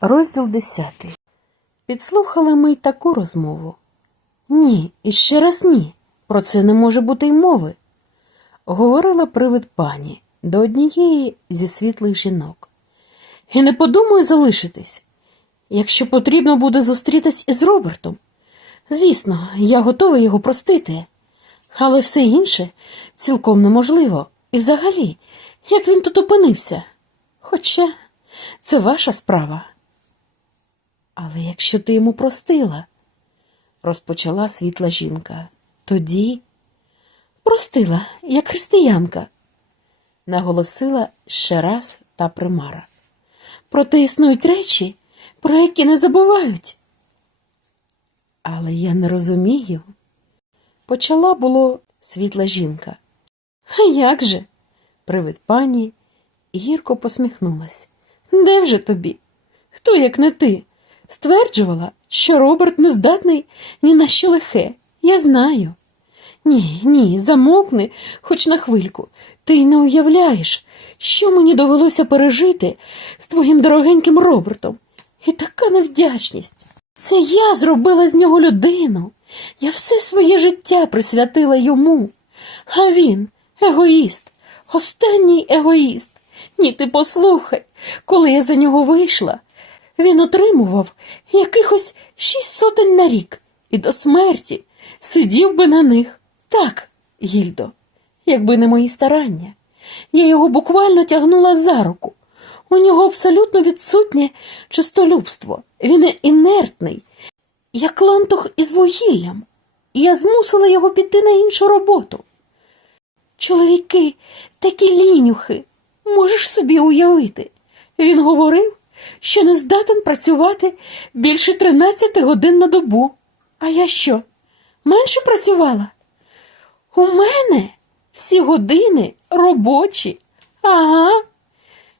Розділ десятий. Підслухали ми й таку розмову. Ні, і ще раз ні. Про це не може бути й мови. Говорила привид пані до однієї зі світлих жінок. І не подумаю залишитись, якщо потрібно буде зустрітись із Робертом. Звісно, я готова його простити, але все інше цілком неможливо. І взагалі, як він тут опинився? Хоча це ваша справа. Але якщо ти йому простила, розпочала світла жінка, тоді простила, як християнка, наголосила ще раз та примара. Проте існують речі, про які не забувають. Але я не розумію. Почала було світла жінка. А як же? Привид пані гірко посміхнулась. Де вже тобі? Хто, як не ти? Стверджувала, що Роберт не здатний ні на що лихе. Я знаю. Ні, ні, замовкни, хоч на хвильку. Ти не уявляєш, що мені довелося пережити з твоїм дорогеньким Робертом. І така невдячність. Це я зробила з нього людину. Я все своє життя присвятила йому. А він егоїст, останній егоїст. Ні, ти послухай, коли я за нього вийшла, він отримував якихось шість сотень на рік і до смерті сидів би на них. Так, Гільдо, якби не мої старання. Я його буквально тягнула за руку. У нього абсолютно відсутнє чистолюбство. Він інертний, як лантух із вугіллям. І я змусила його піти на іншу роботу. Чоловіки, такі лінюхи, можеш собі уявити. Він говорив, що не здатен працювати більше 13 годин на добу. А я що? Менше працювала? У мене всі години робочі. Ага.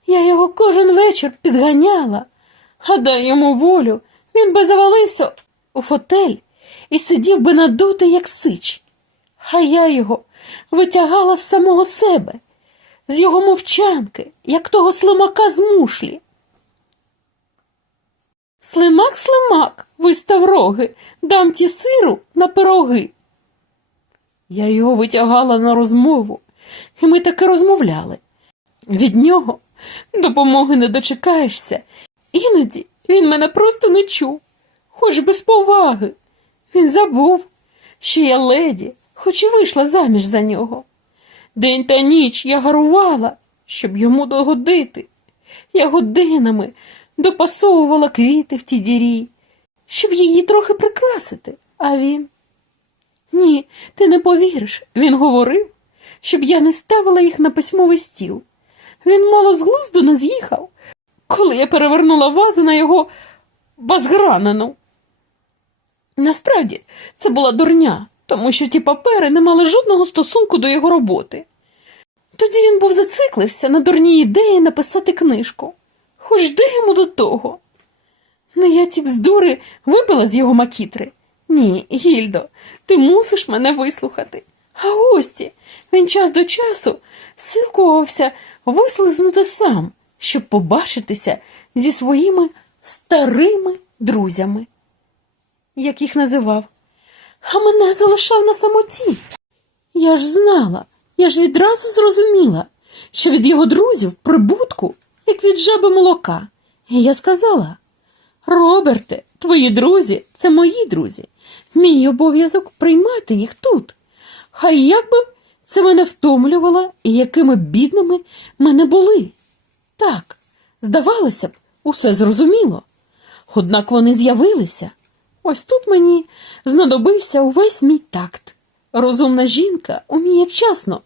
Я його кожен вечір підганяла, а дай йому волю, він би завалився у фотель і сидів би надутий, як сич. А я його витягала з самого себе, з його мовчанки, як того слимака з мушлі. Слимак, слимак, вистав роги, дам ті сиру на пироги. Я його витягала на розмову, і ми таки розмовляли. Від нього допомоги не дочекаєшся. Іноді він мене просто не чув, хоч без поваги. Він забув, що я леді, хоч і вийшла заміж за нього. День та ніч я гарувала, щоб йому догодити. Я годинами допасовувала квіти в тій дірі, щоб її трохи прикрасити, а він. Ні, ти не повіриш, він говорив, щоб я не ставила їх на письмовий стіл. Він мало з глузду не з'їхав, коли я перевернула вазу на його базгранену. Насправді, це була дурня, тому що ті папери не мали жодного стосунку до його роботи. Тоді він був зациклився на дурній ідеї написати книжку. Хоч де йому до того? Не я ті бздури випила з його макітри. Ні, Гільдо, ти мусиш мене вислухати. А гості він час до часу силкувався вислизнути сам, щоб побачитися зі своїми старими друзями, як їх називав, а мене залишав на самоті. Я ж знала, я ж відразу зрозуміла, що від його друзів прибутку, як від жаби молока. І я сказала: Роберте, твої друзі це мої друзі. Мій обов'язок приймати їх тут. Хай як би це мене втомлювало і якими бідними ми не були. Так, здавалося б, усе зрозуміло. Однак вони з'явилися. Ось тут мені знадобився увесь мій такт. Розумна жінка уміє вчасно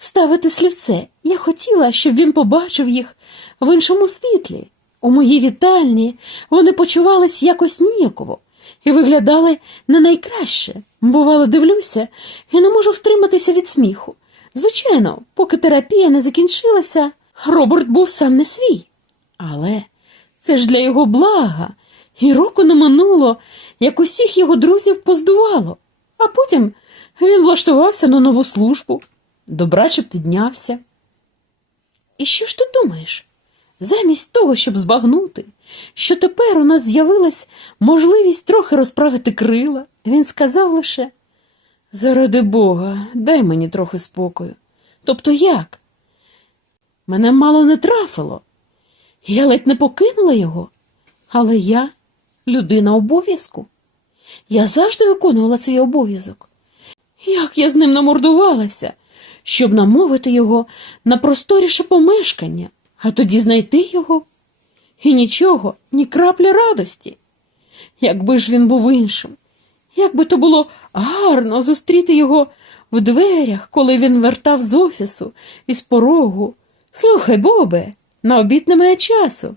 вставити слівце. Я хотіла, щоб він побачив їх в іншому світлі. У моїй вітальні вони почувались якось ніяково і виглядали не найкраще. Бувало, дивлюся і не можу втриматися від сміху. Звичайно, поки терапія не закінчилася, Роберт був сам не свій. Але це ж для його блага, і року не минуло, як усіх його друзів поздувало, а потім він влаштувався на нову службу, добраче піднявся. І що ж ти думаєш? Замість того, щоб збагнути, що тепер у нас з'явилась можливість трохи розправити крила, він сказав лише Заради Бога, дай мені трохи спокою. Тобто як? Мене мало не трафило. Я ледь не покинула його, але я людина обов'язку. Я завжди виконувала свій обов'язок. Як я з ним намордувалася, щоб намовити його на просторіше помешкання, а тоді знайти його. І нічого, ні краплі радості. Якби ж він був іншим, як би то було гарно зустріти його в дверях, коли він вертав з офісу із порогу. Слухай, Бобе, на обід немає часу.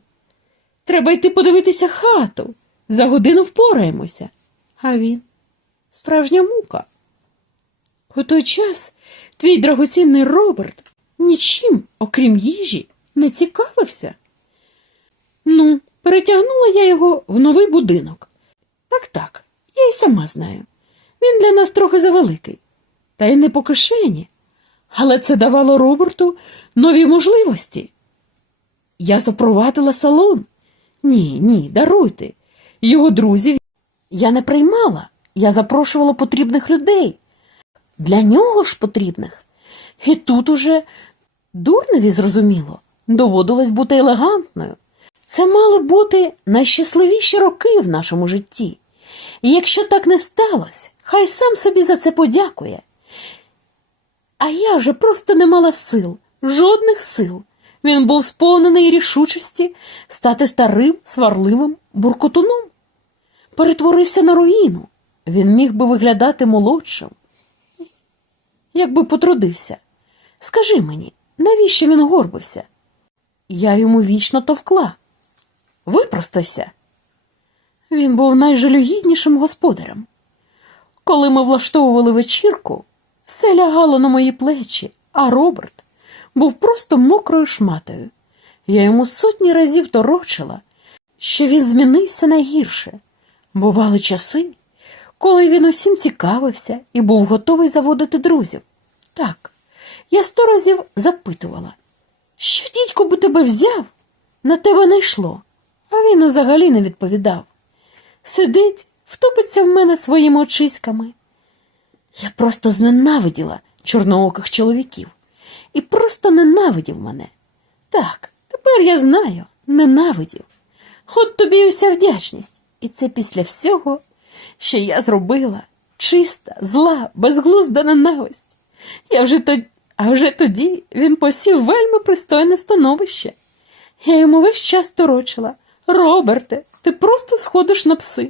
Треба йти подивитися хату. За годину впораємося. А він справжня мука. У той час твій драгоцінний Роберт нічим, окрім їжі, не цікавився. Ну, перетягнула я його в новий будинок. Так, так, я й сама знаю. Він для нас трохи завеликий, та й не по кишені. Але це давало Роберту нові можливості. Я запровадила салон. Ні, ні, даруйте. Його друзів я не приймала. Я запрошувала потрібних людей. Для нього ж потрібних. І тут уже дурневі зрозуміло, доводилось бути елегантною. Це мали бути найщасливіші роки в нашому житті. І якщо так не сталося, хай сам собі за це подякує. А я вже просто не мала сил, жодних сил. Він був сповнений рішучості стати старим, сварливим буркотуном. Перетворився на руїну. Він міг би виглядати молодшим. Якби потрудився. Скажи мені, навіщо він горбився? Я йому вічно товкла. Випростайся. Він був найжалюгіднішим господарем. Коли ми влаштовували вечірку, все лягало на мої плечі, а Роберт був просто мокрою шматою. Я йому сотні разів торочила, що він змінився на гірше. Бували часи, коли він усім цікавився і був готовий заводити друзів. Так, я сто разів запитувала, що дідько би тебе взяв, на тебе не йшло, а він взагалі не відповідав. Сидить, втопиться в мене своїми очиськами. Я просто зненавиділа чорнооких чоловіків і просто ненавидів мене. Так, тепер я знаю, ненавидів. От тобі й уся вдячність. І це після всього, що я зробила чиста, зла, безглузда ненависть. Я вже тоді, а вже тоді він посів вельми пристойне становище. Я йому весь час торочила. Роберте, ти просто сходиш на пси.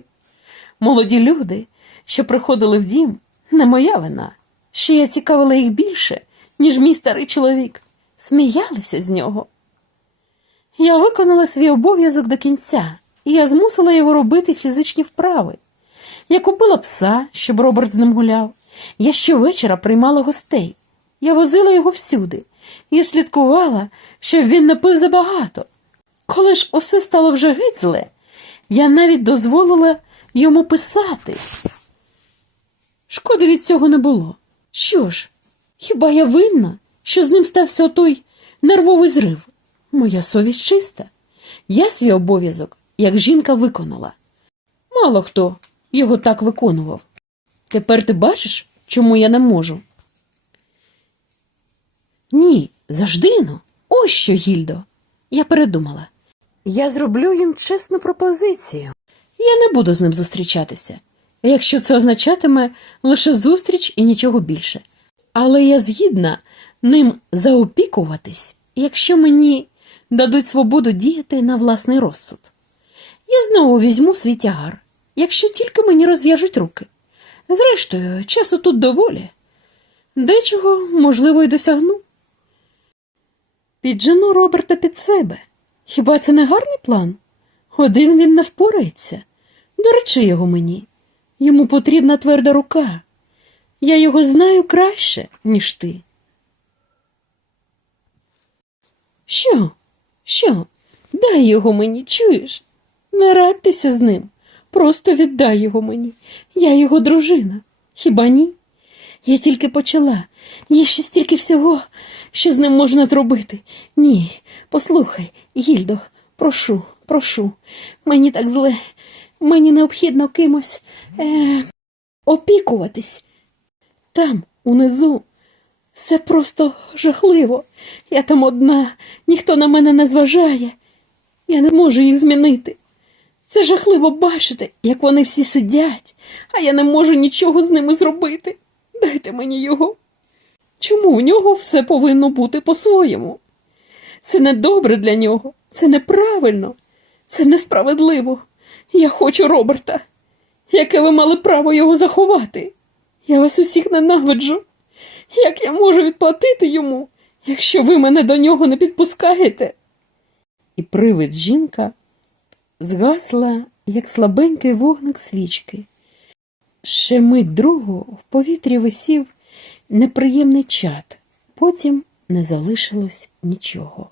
Молоді люди, що приходили в дім, не моя вина, що я цікавила їх більше, ніж мій старий чоловік, сміялися з нього. Я виконала свій обов'язок до кінця, і я змусила його робити фізичні вправи. Я купила пса, щоб Роберт з ним гуляв. Я щовечора приймала гостей. Я возила його всюди і слідкувала, щоб він не пив забагато. Коли ж усе стало вже геть зле, я навіть дозволила йому писати. Шкоди від цього не було. Що ж, хіба я винна, що з ним стався той нервовий зрив? Моя совість чиста. Я свій обов'язок, як жінка, виконала. Мало хто його так виконував. Тепер ти бачиш, чому я не можу? Ні, завжди-но. Ось що, Гільдо. Я передумала. Я зроблю їм чесну пропозицію. Я не буду з ним зустрічатися, якщо це означатиме лише зустріч і нічого більше. Але я згідна ним заопікуватись, якщо мені дадуть свободу діяти на власний розсуд. Я знову візьму свій тягар, якщо тільки мені розв'яжуть руки. Зрештою, часу тут доволі. Дечого, можливо, й досягну. Піджену Роберта під себе. Хіба це не гарний план? Один він не впорається. Доречи його мені. Йому потрібна тверда рука. Я його знаю краще, ніж ти. Що? Що? Дай його мені, чуєш? Не радьтеся з ним. Просто віддай його мені. Я його дружина. Хіба ні? Я тільки почала. Є ще стільки всього, що з ним можна зробити. Ні, послухай, Гільдо, прошу, прошу. Мені так зле. Мені необхідно кимось е, опікуватись. Там, унизу, все просто жахливо. Я там одна, ніхто на мене не зважає. Я не можу їх змінити. Це жахливо бачити, як вони всі сидять, а я не можу нічого з ними зробити. Дайте мені його. Чому в нього все повинно бути по-своєму? Це не добре для нього, це неправильно, це несправедливо. Я хочу Роберта. Яке ви мали право його заховати? Я вас усіх ненавиджу. Як я можу відплатити йому, якщо ви мене до нього не підпускаєте? І привид жінка згасла, як слабенький вогник свічки. Ще мить другу в повітрі висів неприємний чад, потім не залишилось нічого.